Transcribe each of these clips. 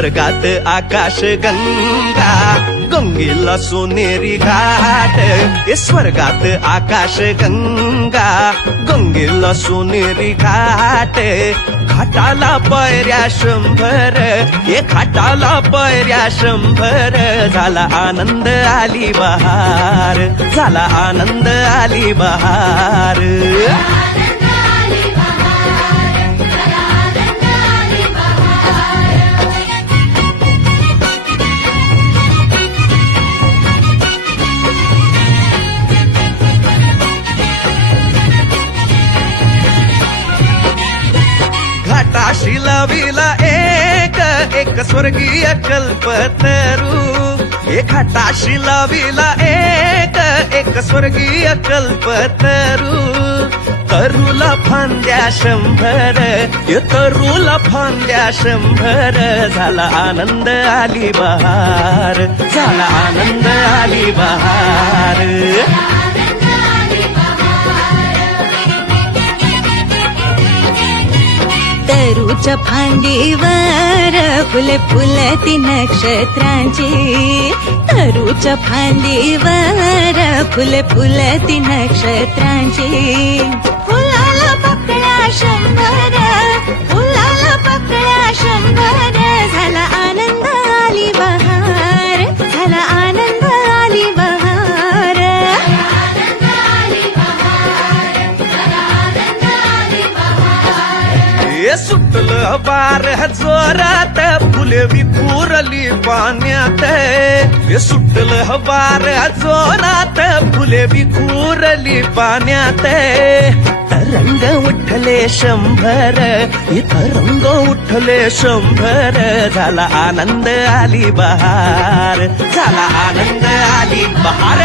स्वर्गात आकाश गंगा गंगेला सोनेरी घाट स्वर्गात आकाश गंगा गंगेला सोनेरी घाट घाटाला पायऱ्या 100 घाटाला पायऱ्या 100 झाला आनंद आली बहार झाला आनंद आली बहार घाटाशी लाविला एक स्वर्गीय कल्पतरू घाटाशी लाविला एक स्वर्गीय कल्पतरू तरुला फांद्या 100 तरुला फांद्या 100 झाला आनंद आली बहार झाला आनंद आली बहार तरूच्या फांदीवर फुले फुलती नक्षत्रांची तरूच्या फांदीवर फुले फुलती नक्षत्रांची फुलाला पकड्या 100 फुलाला पकड्या 100 झाला आनंद आली बहार झाला आनंद आली बहार सुटलं बार जोरात फुले विखुरली पाण्यात सुटलं बार जोरात फुले विखुरली पाण्यात रंग उठले 100 इथं रंग उठले 100 झाला आनंद आली बहार झाला आनंद आली बहार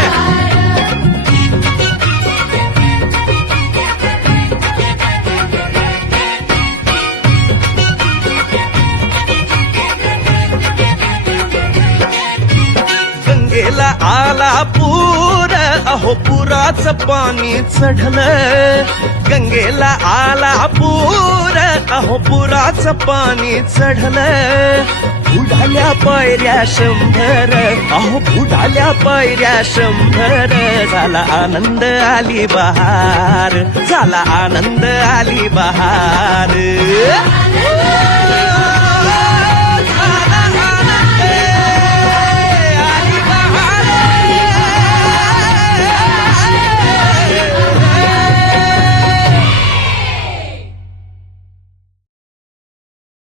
गंगेला आला पूर अहो पुराचं पाणी चढलं गंगेला आला पूर अहो पुराचं पाणी चढलं बुडाल्या पायऱ्या 100 अहो बुडाल्या पायऱ्या 100 झाला आनंद आली बहार झाला आनंद आली बहार